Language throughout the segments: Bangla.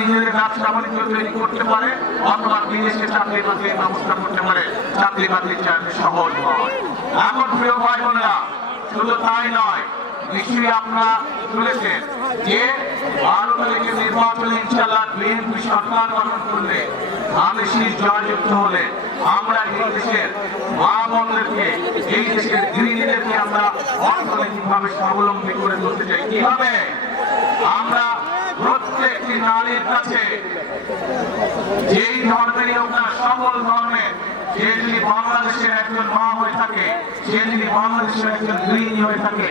নিজেদের ব্যবসা বাণিজ্য তৈরি করতে পারে অথবা বিদেশে চাকরি বাকরির ব্যবস্থা করতে পারে। চাকরি বাকরির চাকরি সহজ নয়। এখন প্রিয় ভাই বোনেরা, শুধু তাই নয়, নিশ্চয়ই আপনারা শুনেছেন যে 12 তারিখে নির্বাচনে ইনশাআল্লাহ বিএনপি সরকার গঠন করলে, আমি শীষ জয়যুক্ত হলে আমরা এই দেশের মা বোনদেরকে, এই দেশের গৃহিণীদেরকে আমরা অর্থনৈতিকভাবে স্বাবলম্বী করে তুলতে চাই। কিভাবে? আমরা প্রত্যেকটি নারীর কাছে, যেই ধর্মেরই হোক না, সকল ধর্মের, সে যদি বাংলাদেশের একজন মা হয়ে থাকে, সে যদি বাংলাদেশের একজন গৃহিণী হয়ে থাকে,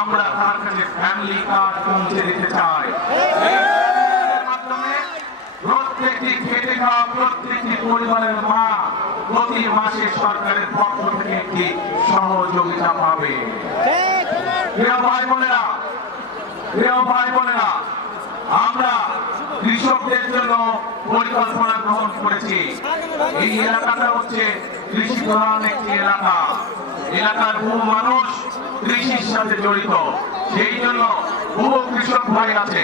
আমরা তার কাছে ফ্যামিলি কার্ড পৌঁছে দিতে চাই। প্রত্যেকটি খেটে খাওয়া প্রত্যেকটি পরিবারের মা প্রতি মাসে সরকারের পক্ষ থেকে একটি সহযোগিতা পাবে। প্রিয় ভাই বোনেরা, প্রিয় ভাই বোনেরা, আমরা কৃষকদের জন্য পরিকল্পনা গ্রহণ করেছি। এই এলাকাটা হচ্ছে কৃষি প্রধান একটি এলাকা। এলাকার বহু মানুষ কৃষির সাথে জড়িত, সেই জন্য বহু কৃষক ভাই আছে।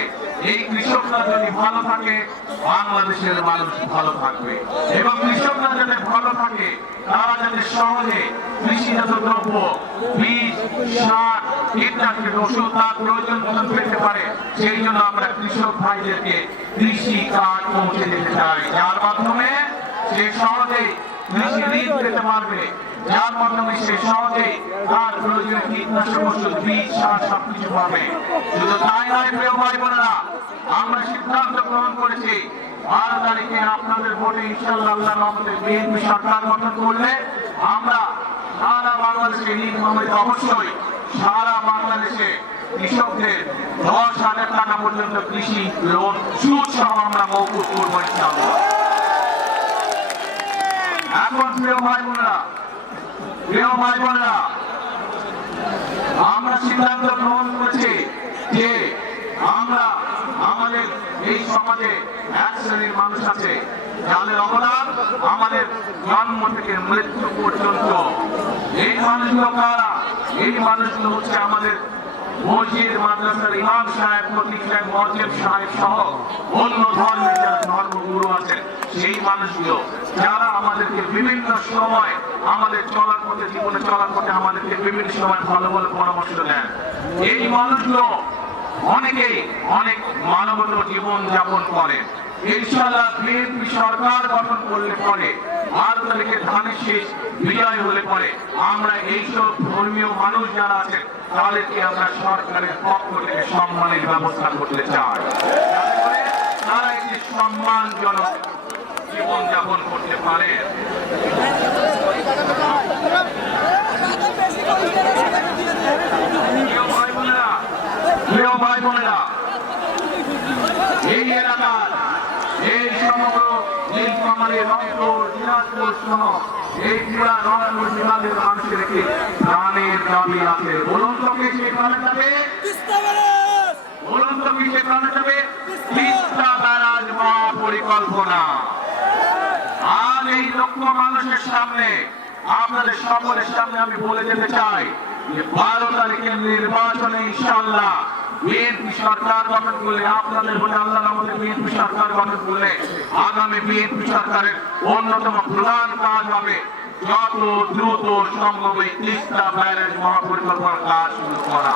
এই কৃষকরা যদি ভালো থাকে, বাংলাদেশের মানুষ ভালো থাকবে। এবং কৃষকরা যাতে ভালো থাকে, তারা যাতে সহজে কৃষিজাত দ্রব্য, বীজ, সার, কীটনাশক ওষুধ তার প্রয়োজন মতন পেতে পারে, সেই জন্য আমরা কৃষক ভাইদেরকে কৃষি কার্ড পৌঁছে দিতে চাই, যার মাধ্যমে সে সহজে কৃষি ঋণ পেতে পারবে, যার মাধ্যমে সে সহজে তার প্রয়োজনীয় কীটনাশক ওষুধ, বীজ, সার সবকিছু পাবে। শুধু তাই নয় প্রিয় ভাই বোনেরা, আমরা সিদ্ধান্ত গ্রহণ করেছি 12 তারিখে আপনাদের ভোটে ইনশাআল্লাহ আল্লাহর রহমতে বিএনপি সরকার গঠন করলে আমরা সারা বাংলাদেশে অবশ্যই সারা বাংলাদেশে কৃষকদের 10,000 টাকা পর্যন্ত কৃষি লোন সুদ সহ আমরা মওকুফ করবো ইনশাআল্লাহ। এখন প্রিয় ভাই বোনেরা, প্রিয় ভাই বোনেরা, আমরা সিদ্ধান্ত গ্রহণ করেছি যে আমরা আমাদের এই সমাজে এক শ্রেণীর মানুষ আছে যাদের অবদান আমাদের জন্ম থেকে মৃত্যু পর্যন্ত। এই মানুষগুলো কারা? এই মানুষগুলো হচ্ছে আমাদের মসজিদ, মাদ্রাসার ইমাম সাহেব, খতিব সাহেব, মুয়াজ্জিন সাহেব সহ অন্য ধর্মের যারা ধর্মগুরু আছেন, সেই মানুষগুলো যারা আমাদেরকে বিভিন্ন সময় আমাদের চলার পথে, জীবনে চলার পথে আমাদেরকে বিভিন্ন সময় ভালো ভালো পরামর্শ দেন। এই মানুষগুলো অনেকেই অনেক মানবত জীবন যাপন করে। ইনশাআল্লাহ বিএনপি সরকার গঠন করলে পরে, 12 তারিখে ধানের শীষ বিজয় হলে পরে, আমরা এইসব ধর্মীয় মানুষ যারা আছেন তাদেরকে আমরা সরকারের পক্ষ থেকে সম্মানের ব্যবস্থা করতে চাই, যাতে করে তারা একটি সম্মানজনক জীবন যাপন করতে পারে। প্রিয় ভাই বোনেরা, এই এলাকার, এই সমগ্র নীলফামারী, রংপুর, দিনাজপুর সহ এই পুরা রংপুর বিভাগের মানুষের একটি প্রাণের দাবি আছে। বলুন তো কি সেই প্রাণের দাবি? বলুন তো কি সেই প্রাণের দাবি? তিস্তা ব্যারাজ মহাপরিকল্পনা। আর এই লক্ষ মানুষের সামনে, আপনাদের সকলের সামনে আমি বলে যেতে চাই যে 12 তারিখের নির্বাচনে ইনশাআল্লাহ বিএনপি সরকার গঠন করলে, আপনাদের বলে আল্লাহর রহমতে বিএনপি সরকার গঠন করলে, আগামী বিএনপি সরকারের অন্যতম প্রধান কাজ হবে যত দ্রুত সম্ভব এই তিস্তা ব্যারেজ মহাপরিকল্পনার কাজ শুরু করা,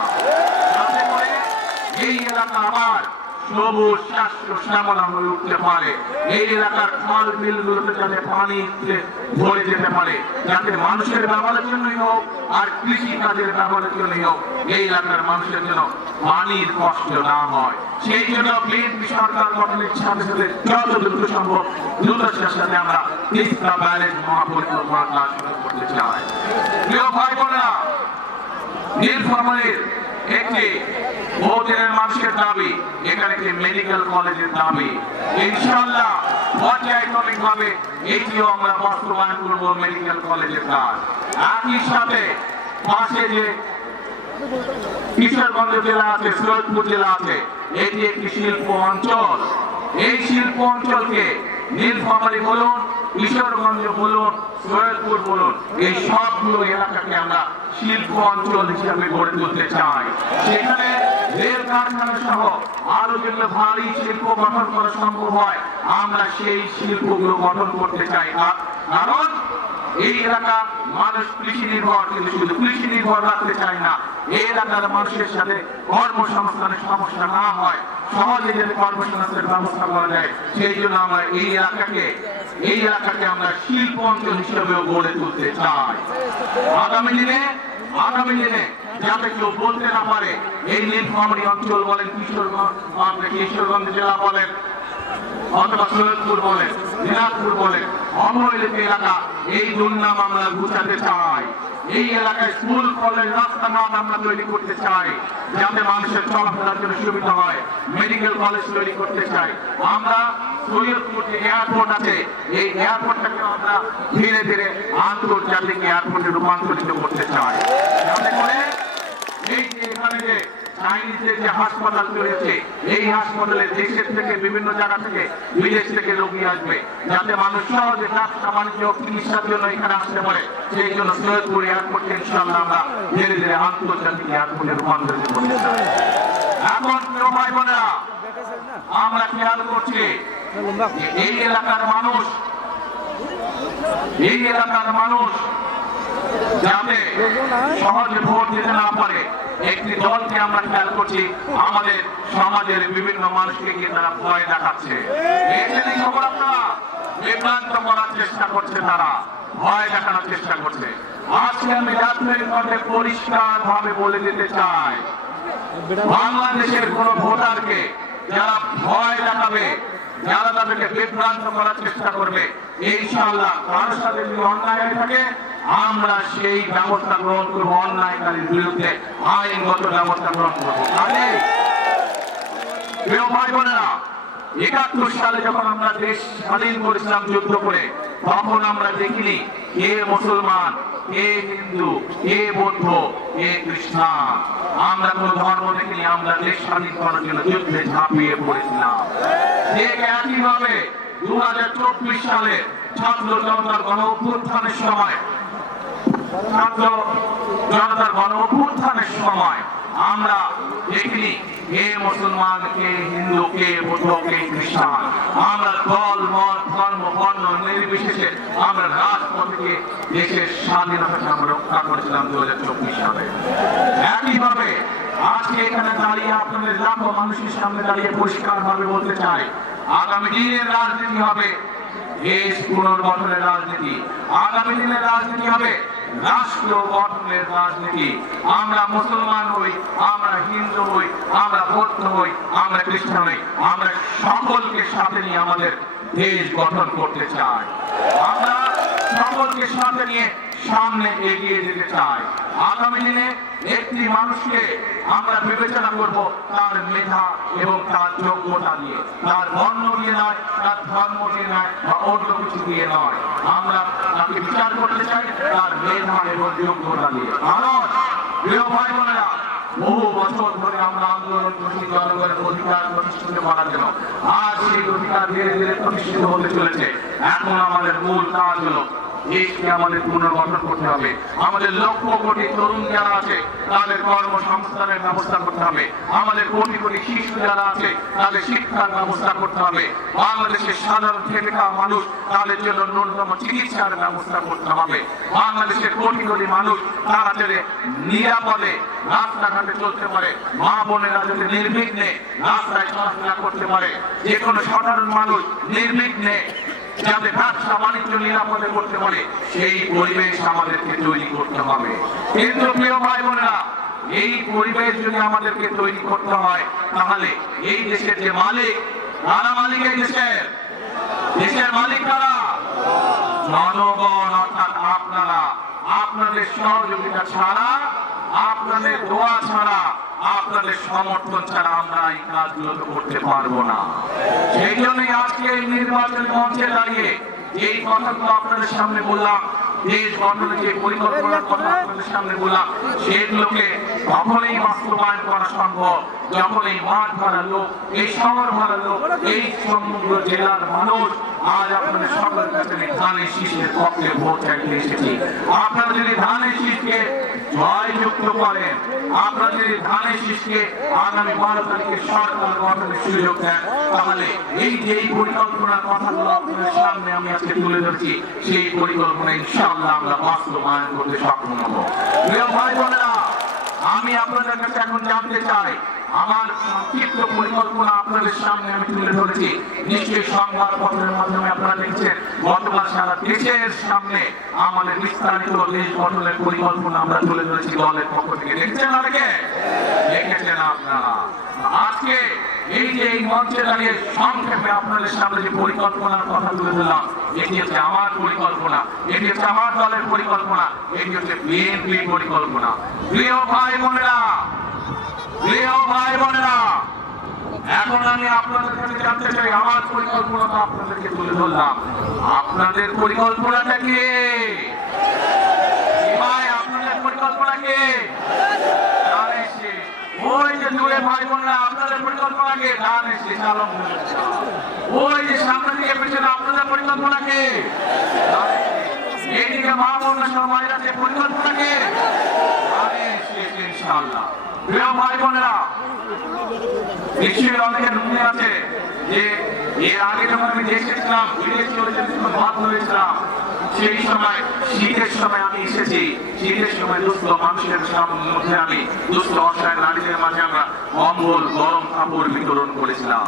যাতে করে এই এলাকা আবার সবুজ স্বাস্থ্য শ্যামলা হয়ে উঠতে পারে। এই এলাকার খাল বিলগুলোতে যাতে পানি ভরে যেতে পারে, যাতে মানুষের ব্যবহারের জন্যই হোক আর কৃষি কাজের ব্যবহারের জন্যই হোক, এই এলাকার মানুষের জন্য পানির কষ্ট না হয়। সেই জন্য বিএনপি সরকার গঠনের সাথে সাথে যত দ্রুত সম্ভব দ্রুততার সাথে আমরা তিস্তা ব্যারেজ মহাপরিকল্পনার কাজ শুরু করতে চাই। প্রিয় ভাই বোনেরা, নীলফামারীর একটি বহুদিনের মানুষের দাবি, এখানে একটি মেডিকেল কলেজের দাবি। ইনশাআল্লাহ পর্যায়ক্রমিক ভাবে এটিও আমরা বাস্তবায়ন করব, মেডিকেল কলেজের কাজ। একই সাথে পাশে যে কিশোরগঞ্জ জেলা আছে, সৈয়দপুর জেলা আছে, এটি একটি শিল্প অঞ্চল। এই শিল্প অঞ্চলকে নীলফামারী বলুন কিশোরগঞ্জ বলুন, সৈয়দপুর বলুন, এই সবগুলো এলাকাকে আমরা শিল্প অঞ্চল হিসাবে গড়ে তুলতে চাই। সেখানে রেল কারখানা সহ আরো যেগুলো ভারী শিল্প গঠন করা সম্ভব হয়, আমরা সেই শিল্পগুলো গঠন করতে চাই। কারণ এই এলাকা মানুষ কৃষি নির্ভর, কিন্তু শুধু কৃষি নির্ভর রাখতে চায় না, এই এলাকার মানুষের সাথে কর্মসংস্থানের সমস্যা না হয়, সহজে যাতে কর্মসংস্থানের ব্যবস্থা করা যায়, সেই জন্য আমরা এই এলাকাকে আমরা শিল্প অঞ্চল হিসেবেও গড়ে তুলতে চাই। আগামী দিনে যাতে কেউ বলতে না পারে এই নীলফামারী অঞ্চল বলেন, কিশোরগঞ্জ জেলা বলেন, অথবা সৈয়দপুর বলেন, দিনাজপুর বলেন, অবহেলিত এলাকা, এই দুর্নাম আমরা ঘুচাতে চাই। এই এলাকায় স্কুল, কলেজ, রাস্তাঘাট আমরা তৈরি করতে চাই, যাতে মানুষের চলাফেরার জন্য সুবিধা হয়। মেডিকেল কলেজ তৈরি করতে চাই। আমরা সৈয়দপুর যে এয়ারপোর্ট আছে, এই এয়ারপোর্টটাকে আমরা ধীরে ধীরে আন্তর্জাতিক এয়ারপোর্টে রূপান্তরিত করতে চাই, যাতে করে এই যে এখানে যে চাইনিজের যে হাসপাতাল রয়েছে, এই হাসপাতালে দেশের থেকে বিভিন্ন জায়গা থেকে, বিদেশ থেকে রোগী আসবে, যাতে মানুষ সহজে ব্যবসা বাণিজ্য চিকিৎসার জন্য এখানে আসতে পারে। সেই জন্য সৈয়দপুর এয়ারপোর্টকে ইনশাআল্লাহ আমরা ধীরে ধীরে আন্তর্জাতিক এয়ারপোর্টে রূপান্তরিত করতে চাই। এখন প্রিয় ভাই বোনেরা, আমরা খেয়াল করছি এই এলাকার মানুষ যাতে সহজে ভোট দিতে না পারে, একটি দলকে আমরা খেয়াল করছি আমাদের সমাজের বিভিন্ন মানুষকে গিয়ে তারা ভয় দেখাচ্ছে। এই যে খবর আপনারা বিভ্রান্ত করার চেষ্টা করছে, তারা ভয় দেখানোর চেষ্টা করছে। আজকে আমি জাতীয় মধ্যে পরিষ্কার ভাবে বলে দিতে চাই, বাংলাদেশের কোন ভোটারকে যারা ভয় দেখাবে, যারা তাদেরকে বিভ্রান্ত করার চেষ্টা করবে, ইনশাআল্লাহ কারোর সাথে যদি অন্যায় হয়ে থাকে আমরা সেই ব্যবস্থা গ্রহণ করবো, অন্যায়কারীর বিরুদ্ধে আইনগত ব্যবস্থা গ্রহণ করবো। প্রিয় ভাই বোনেরা, ৭১ সালে যখন আমরা দেশ স্বাধীন করেছিলাম যুদ্ধ করে, তখন আমরা দেখিনি কে মুসলমান, কে হিন্দু, কে বৌদ্ধ, কে খ্রিস্টান, আমরা কোন ধর্ম দেখিনি। আমরা দেশ স্বাধীন করার জন্য যুদ্ধে ঝাঁপিয়ে পড়েছিলাম। ঠিক একইভাবে ২০২৪ সালে ছাত্র জনতার গণ অভ্যুত্থানের সময় আমরা দেখিনি কে মুসলমান, কে হিন্দু, কে বৌদ্ধ, কে খ্রিস্টান, আমরা দল, মত, ধর্ম, বর্ণ নির্বিশেষে আমরা রাজপথে দেশের স্বাধীনতাকে আমরা রক্ষা করেছিলাম ২০২৪ সালে। একইভাবে আজকে এখানে দাঁড়িয়ে আপনাদের লাখো মানুষের সামনে দাঁড়িয়ে পরিষ্কার ভাবে বলতে চাই, আগামী দিনের রাজনীতি হবে দেশ পুনর্গঠনের রাজনীতি, আগামী দিনের রাজনীতি হবে রাষ্ট্র গঠনের রাজনীতি। আমরা মুসলমান হই, আমরা হিন্দু হই, আমরা বৌদ্ধ হই, আমরা খ্রিস্টান হই, আমরা সকলকে সাথে নিয়ে আমাদের দেশ গঠন করতে চাই। আমরা সকলকে সাথে নিয়ে সামনে এগিয়ে যেতে চাই। আগামী দিনে একটি মানুষকে আমরা বিবেচনা করব তার মেধা এবং তার যোগ্যতা দিয়ে, তার বর্ণ দিয়ে নয়, তার ধর্ম দিয়ে নয়, বা অন্য কিছু দিয়ে নয়। আমরা তাকে বিচার করতে চাই তার মেধা এবং যোগ্যতা দিয়ে। কারণ প্রিয় ভাই বোনেরা, বহু বছর ধরে আমরা আন্দোলন করছি জনগণের অধিকার প্রতিষ্ঠিত করার জন্য। আজ সেই অধিকার ধীরে ধীরে প্রতিষ্ঠিত হতে চলেছে। এখন আমাদের মূল কাজ হলো দেশকে আমাদের পুনর্গঠন করতে হবে। আমাদের লক্ষ কোটি তরুণ যারা আছে তাদের কর্মসংস্থানের ব্যবস্থা করতে হবে। আমাদের কোটি কোটি শিশু যারা আছে তাদের শিক্ষার ব্যবস্থা করতে হবে। বাংলাদেশের সাধারণ খেটে খাওয়া মানুষ, তাদের জন্য ন্যূনতম চিকিৎসার ব্যবস্থা করতে হবে। বাংলাদেশের কোটি কোটি মানুষ তারা যাতে নিরাপদে রাস্তাঘাটে চলতে পারে, মা বোনেরা যাতে নির্বিঘ্নে রাস্তায় চলাফেরা করতে পারে, যে কোনো সাধারণ মানুষ নির্বিঘ্নে যাতে ব্যবসা বাণিজ্য নিরাপদে করতে পারে, সেই পরিবেশ আমাদেরকে তৈরি করতে হবে। কিন্তু প্রিয় ভাই বোনেরা, এই পরিবেশ যদি আমাদেরকে তৈরি করতে হয়, তাহলে এই দেশের যে মালিক, কারা মালিক? এই দেশের মালিক কারা? জনগণ, অর্থাৎ আপনারা। আপনাদের সহযোগিতা ছাড়া, আপনাদের দোয়া ছাড়া, আপনাদের সমর্থন ছাড়া আমরা এই কাজগুলো করতে পারবো না। সেই জন্যই আজকে এই নির্বাচন মঞ্চে দাঁড়িয়ে এই কথাগুলো আপনাদের সামনে বললাম, দেশ গঠনের যে পরিকল্পনার কথা আপনাদের সামনে বললাম, সেগুলোকে তখনই বাস্তবায়ন করা সম্ভব যখন এই মাঠ ভরা লোক, এই শহর ভরা লোক, এই সমগ্র জেলার মানুষ আজ আপনাদের সকলের কাছে ধানের শীষের পক্ষে ভোট চাইতে এসেছি। আপনারা যদি ধানের শীষকে জয়যুক্ত করেন, আপনারা যদি ধানের শীষকে আগামী 12 তারিখে সরকার গঠনের সুযোগ দেন, তাহলে এই যে এই পরিকল্পনার কথাগুলো আপনাদের সামনে আমি আজকে তুলে ধরছি, সেই পরিকল্পনা ইনশাআল্লাহ আমরা বাস্তবায়ন করতে সক্ষম হব। প্রিয় ভাই বোনেরা, আমি আপনাদের কাছে এখন জানতে চাই, আমার সংক্ষিপ্ত পরিকল্পনা আপনাদের সামনে আমি তুলে ধরেছি। নিশ্চয়ই সংবাদপত্রের মাধ্যমে আপনারা দেখছেন, গতকাল সারা দেশের সামনে আমাদের বিস্তারিত দেশ গঠনের পরিকল্পনা আমরা তুলে ধরেছি দলের পক্ষ থেকে। দেখছেন অনেকে? দেখেছেন আপনারা। আজকে এই যে এই মঞ্চে দাঁড়িয়ে সংক্ষেপে আপনাদের সামনে যে পরিকল্পনার কথা তুলে ধরলাম, এটি হচ্ছে আমার পরিকল্পনা, এটি হচ্ছে আমার দলের পরিকল্পনা, এটি হচ্ছে বিএনপির পরিকল্পনা। প্রিয় ভাই বোনেরা, প্রিয় ভাই বোনেরা, এখন আমি আপনাদের কাছে জানতে চাই, আমার পরিকল্পনাটা আপনাদেরকে তুলে ধরলাম, আপনাদের পরিকল্পনাটা কি? ভাই, আপনাদের পরিকল্পনা কি? ওই যে দূরে ভাই বোনরা, আপনাদের পরিকল্পনা কি? ওই যে সামনে দিকে পেছনে আপনাদের পরিকল্পনা কি? এইদিকে মা বোনরা সব মায়েরা যে পরিকল্পনা কি? ইনশাআল্লাহ। প্রিয় ভাই বোনেরা, নিশ্চয়ই অনেকের মনে আছে যে এর আগে যখন আমি দেশে ছিলাম, বিদেশ চলে যেতে বাধ্য হয়েছিলাম, সেই সময় শীতের সময় আমি এসেছি। শীতের সময় দুস্থ মানুষের মধ্যে আমি, দুস্থ অসহায় নারীদের মাঝে আমরা কম্বল, গরম কাপড় বিতরণ করেছিলাম।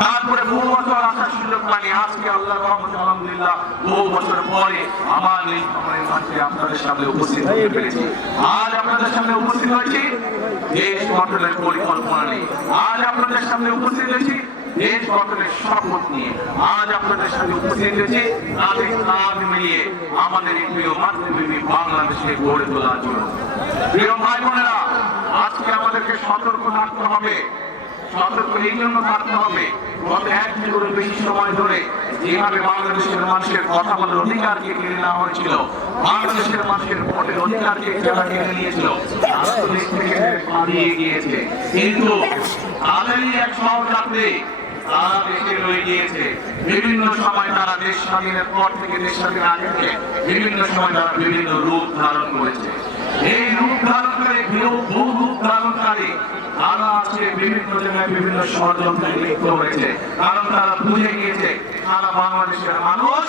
তারপরে বহু বছর আসার সুযোগ পাইনি। আজকে আল্লাহর রহমতে আলহামদুলিল্লাহ বহু বছর পরে আমার এই সময়ের মাঝে আপনাদের সামনে উপস্থিত হতে পেরেছি। আজ আপনাদের সামনে উপস্থিত হয়েছি দেশ গঠনের পরিকল্পনা নিয়ে। আজ আপনাদের সামনে উপস্থিত হয়েছি দেশ গঠনের শপথ নিয়ে। আজ আপনাদের সামনে উপস্থিত হয়েছি কাঁধে কাঁধ মিলিয়ে আমাদের এই প্রিয় মাতৃভূমি বাংলাদেশে গড়ে তোলার জন্য। প্রিয় ভাই বোনেরা, আজকে আমাদেরকে সতর্ক থাকতে হবে। সতর্ক এই জন্য থাকতে হবে, গত 1 যুগেরও বেশি সময় ধরে যেভাবে বাংলাদেশের মানুষের কথা বলার অধিকারকে কেড়ে নেওয়া হয়েছিল, বাংলাদেশের মানুষের ভোটের অধিকারকে যারা কেড়ে নিয়েছিল, তারা তো দেশ থেকে পালিয়ে গিয়েছে। কিন্তু তাদেরই এক সহযাত্রী তারা দেশে রয়ে গিয়েছে। বিভিন্ন সময় তারা দেশ স্বাধীনের পর থেকে, দেশ স্বাধীন আগে থেকে বিভিন্ন সময় তারা বিভিন্ন রূপ ধারণ করেছে। এই রূপ ধারণ করে বহু রূপ ধারণকারী তারা আজকে বিভিন্ন জায়গায় বিভিন্ন ষড়যন্ত্রে লিপ্ত হয়েছে। কারণ তারা বুঝে গিয়েছে সারা বাংলাদেশের মানুষ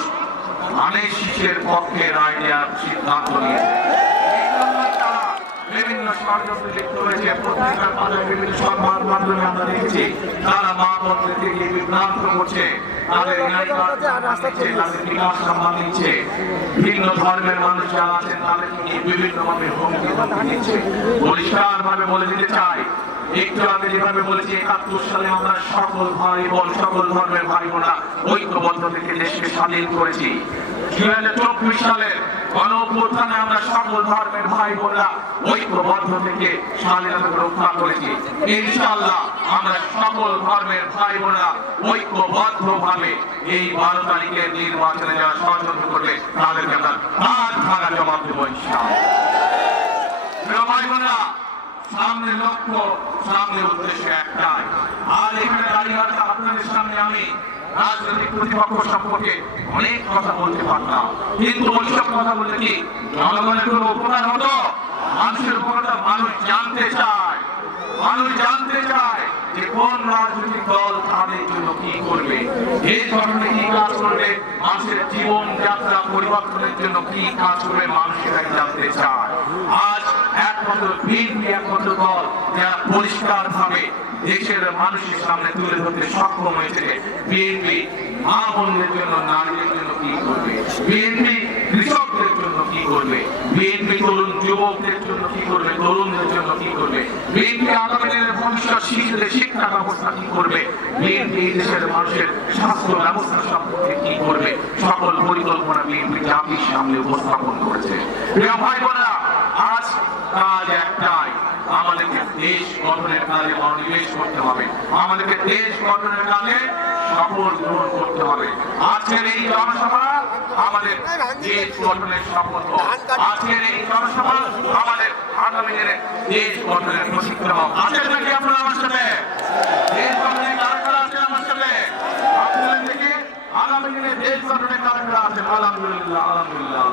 ধানের শীষের পক্ষে রায় দেওয়ার সিদ্ধান্ত নিয়েছে। বিভিন্ন ষড়যন্ত্রে লিপ্ত হয়েছে। পত্রিকার পাতায়, বিভিন্ন সংবাদ মাধ্যমে আমরা দেখেছি তারা মা বোনদেরকে বিভ্রান্ত করছে, তাদের তাদের বিকাশ সম্মান দিচ্ছে। ভিন্ন ধর্মের মানুষ যারা আছেন তাদেরকে বিভিন্ন ভাবে হুমকি দিচ্ছে। পরিষ্কার ভাবে বলে দিতে চাই, একটু আগে যেভাবে বলেছি 71 সালে আমরা সকল ভাই বোন, সকল ধর্মের ভাই বোনা ঐক্যবদ্ধ থেকে দেশকে স্বাধীন করেছি। 2024 সালের গণঅভ্যুত্থানে আমরা সকল ধর্মের ভাই বোনরা ঐক্যবদ্ধ থেকে স্বাধীনতা রক্ষা করেছি। ইনশাআল্লাহ আমরা সকল ধর্মের ভাই বোনরা ঐক্যবদ্ধ ভাবে এই 12 তারিখের নির্বাচনে যারা ষড়যন্ত্র করবে তাদেরকে আমরা কাজ ভাঙা জবাব দেবো ইনশাআল্লাহ। ভাই বোনরা, সামনে লক্ষ্য, সামনে উদ্দেশ্য একটাই। আর এখানে দাঁড়িয়ে আপনাদের সামনে আমি রাজনৈতিক প্রতিপক্ষ সম্পর্কে অনেক কথা বলতে পারতাম, কিন্তু ওইসব কথা বলতে কি জনগণের কোনো উপকার হতো? মানুষের উপকারটা মানুষ জানতে চায়। মানুষ জানতে চায় যে কোন রাজনৈতিক দল তাদের জন্য কি করবে, এই ধরনে কি কাজ করবে, মানুষের জীবন যাত্রা পরিবর্তনের জন্য কি কাজ করবে, মানুষ সেটাই জানতে চায়। আজ একমাত্র বিএনপি একমাত্র দল যারা পরিষ্কার ভাবে দেশের মানুষের সামনে তুলে ধরতে সক্ষম হয়েছে বিএনপি মা বোনদের জন্য, নারীদের জন্য কি করবে, বিএনপি কৃষকদের জন্য কি করবে, বিএনপি তরুণ যুবকদের জন্য কি করবে, তরুণদের জন্য কি করবে, বিএনপি আগামী দিনের ভবিষ্যৎ শিশুদের শিক্ষা ব্যবস্থা কি করবে, বিএনপি দেশের মানুষের স্বাস্থ্য ব্যবস্থা সম্পর্কে কি করবে, সকল পরিকল্পনা বিএনপি জাতির সামনে উপস্থাপন করেছে। প্রিয় ভাই বোনেরা, আজ কাজ একটাই, আমাদেরকে দেশ গঠনের কাজে মনোনিবেশ করতে হবে, আমাদেরকে দেশ গঠনের কাজে শপথ গ্রহণ করতে হবে। আজকের এই জনসভা আমাদের দেশ গঠনের শপথ, আজকের এই জনসভা আমাদের আগামী দিনে দেশ গঠনের প্রশিক্ষণ আছেন নাকি আপনারা আমার সাথে? দেশ গঠনে কারা কারা আছেন আমার সাথে? আপনাদের থেকে আগামী দিনে দেশ গঠনে কারা কারা আছেন? আলহামদুলিল্লাহ, আলহামদুলিল্লাহ।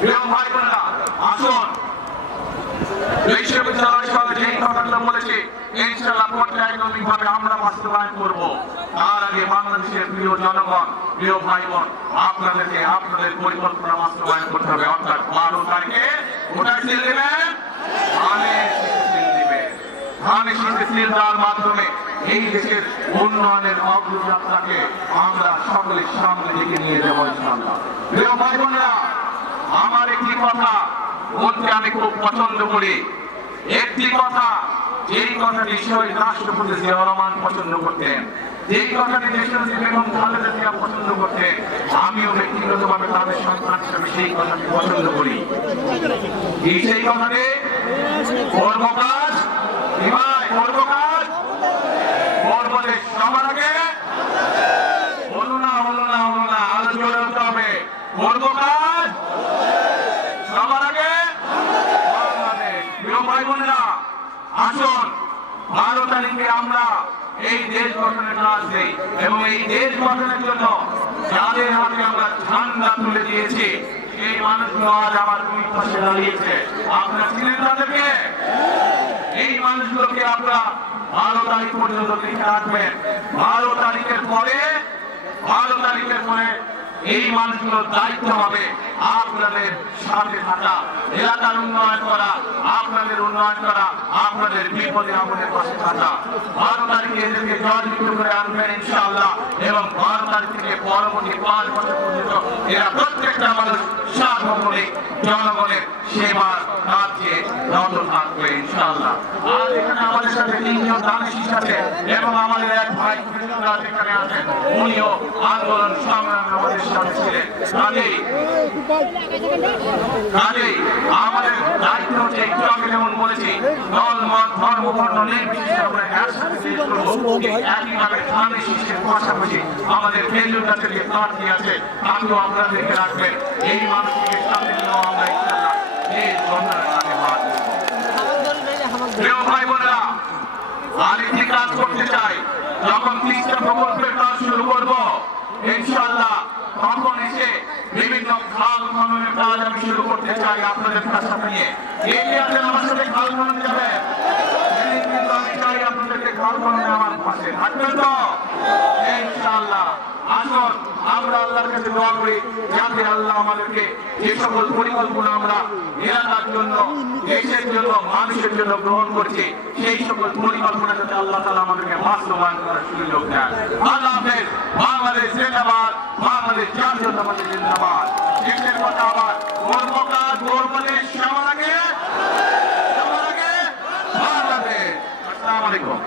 প্রিয় ভাই বোনেরা, আসুন বিশ্ববিদ্যালয় সঙ্গে যেই কথাগুলো বলেছি ইনশাআল্লাহ পর্যায়ক্রমিকভাবে আমরা বাস্তবায়ন করব। তার আগে বাংলাদেশের প্রিয় জনগণ, প্রিয় ভাই বোন, আপনাদেরকে আপনাদের পরিকল্পনা বাস্তবায়ন করতে হবে। অর্থাৎ 12 তারিখে কোথায় সিল দেবেন? ধানে শীষে সিল দেওয়ার মাধ্যমে এই দেশের উন্নয়নের অগ্রযাত্রাকে আমরা সকলের সামনে দিকে নিয়ে যাবো ইনশাআল্লাহ। প্রিয় ভাই বোনেরা, আমার একটি কথা বলতে আমি খুব পছন্দ করি। একটি কথা, যেই কথাটি শহীদ রাষ্ট্রপতি জিয়াউর রহমান পছন্দ করতেন, যেই কথাটি দেশের বেগম খালেদা জিয়া পছন্দ করতেন, আমিও ব্যক্তিগতভাবে তাদের সন্তান হিসেবে সেই কথাটি পছন্দ করি। কি সেই কথাটি? করব কাজ, করব কাজ, করব দেশ সবার আগে। হলো না, হলো না, হলো না, আরো জোরে হতে হবে। করব কাজ সবার আগে বাংলাদেশ। প্রিয় ভাই বোনেরা, আসুন 12 তারিখে আমরা এই দেশ গঠনের কাজ নেই এবং এই দেশ গঠনের জন্য যাদের হাতে আমরা ঝান্ডা তুলে দিয়েছি সেই মানুষগুলো আজ আমার দুই পাশে দাঁড়িয়েছে। আপনারা চিনেন তাদেরকে? এই মানুষগুলোকে আপনারা 12 তারিখ পর্যন্ত লিখে রাখবেন। 12 তারিখের পরে এই মানুষগুলোর দায়িত্ব হবে আপনাদের সাথে থাকা, এলাকার উন্নয়ন করা, আপনাদের উন্নয়ন করা, আপনাদের বিপদে আপদের পাশে থাকা। 12 তারিখে এদেরকে জয়যুক্ত করে আনবেন ইনশাআল্লাহ এবং 12 তারিখ থেকে পরবর্তী 5 বছর পর্যন্ত এরা প্রত্যেকটা মানুষ সার্বক্ষণিক জনগণের সেবার কাজে রত থাকবে ইনশাআল্লাহ। আর এখানে আমাদের সাথে 3 জন দানের শীষ আছে এবং আমাদের এক ভাই কৃষ্ণরাজ এখানে আছেন, উনিও আন্দোলন সংগ্রামে আমাদের সাথে ছিলেন। কাজেই আমাদের দায়িত্ব হচ্ছে একটু আগে যেমন বলেছি, দল মত ধর্ম বর্ণ নির্বিশেষে আমরা একসাথে চেষ্টা করবো। একইভাবে ধানের শীষের পাশাপাশি আমাদের ফেজুর কাছে যে প্রার্থী আছে তাকেও আপনাদেরকে রাখবেন। এই মানুষকে সামনে নিয়েও আমরা ইনশাআল্লাহ এই গঠনের কাজে বাদ দেব। প্রিয় ভাই বোনেরা, আরেকটি কাজ করতে চাই। যখন 30টা প্রকল্পের কাজ শুরু করব ইনশাআল্লাহ, তখন এসে বিভিন্ন খাল খননের কাজ আমি শুরু করতে চাই আপনাদের সাথে নিয়ে। কে আছেন আমার সাথে খাল খননে যাবেন? আমি চাই আপনাদেরকে খাল খননে আমার পাশে থাকবেন তো ইনশাআল্লাহ। আসুন আমরা আল্লাহর কাছে দোয়া করি যাতে আল্লাহ আমাদেরকে যে সকল পরিকল্পনা আমরা এলাকার জন্য, দেশের জন্য, মানুষের জন্য গ্রহণ করছি সেই সকল পরিকল্পনা যাতে আল্লাহ তাআলা আমাদেরকে বাস্তবায়ন করার সুযোগ দেন। আল্লাহ হাফেজ। বাংলাদেশ জিন্দাবাদ, বাংলাদেশ জাতীয়তাবাদী জিন্দাবাদ। দেশের কথা আবার করব কাজ, করব দেশ সবার আগে বাংলাদেশ। আসসালামু আলাইকুম।